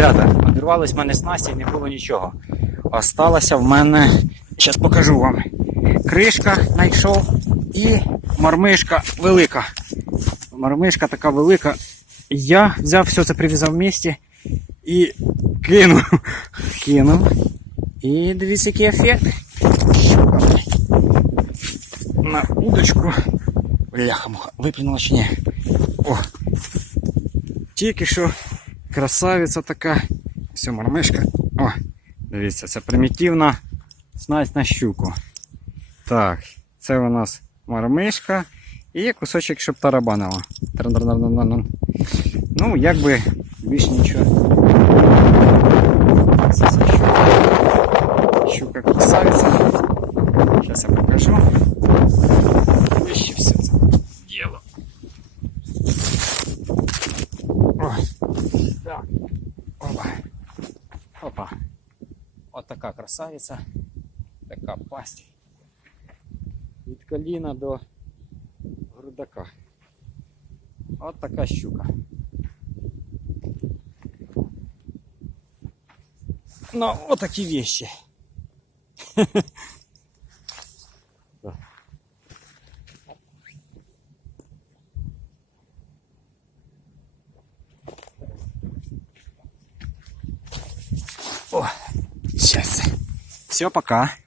Ребята, обірвались в мене снасті і не було нічого. Осталося в мене, зараз покажу вам. Кришка знайшов і мармишка велика. Мармишка така велика. Я взяв все це прив'язав в місті і кинув. Кинув. І дивіться, який ефект. На удочку. Бляха-муха. Виплюнула чи ні? О! Тільки що красавиця така. Все, мармишка. О, дивіться, це примітивна снасть на щуку. Так, це у нас мармишка і кусочок. Тран-тран-тран-тран-тран. Ну, якби більше нічого. Це щука. Щука красавиця. Зараз я покажу. Опа. От така красавиця. Така пасть. Від коліна до грудака. От така щука. Ну, от такі вещи. Все, пока.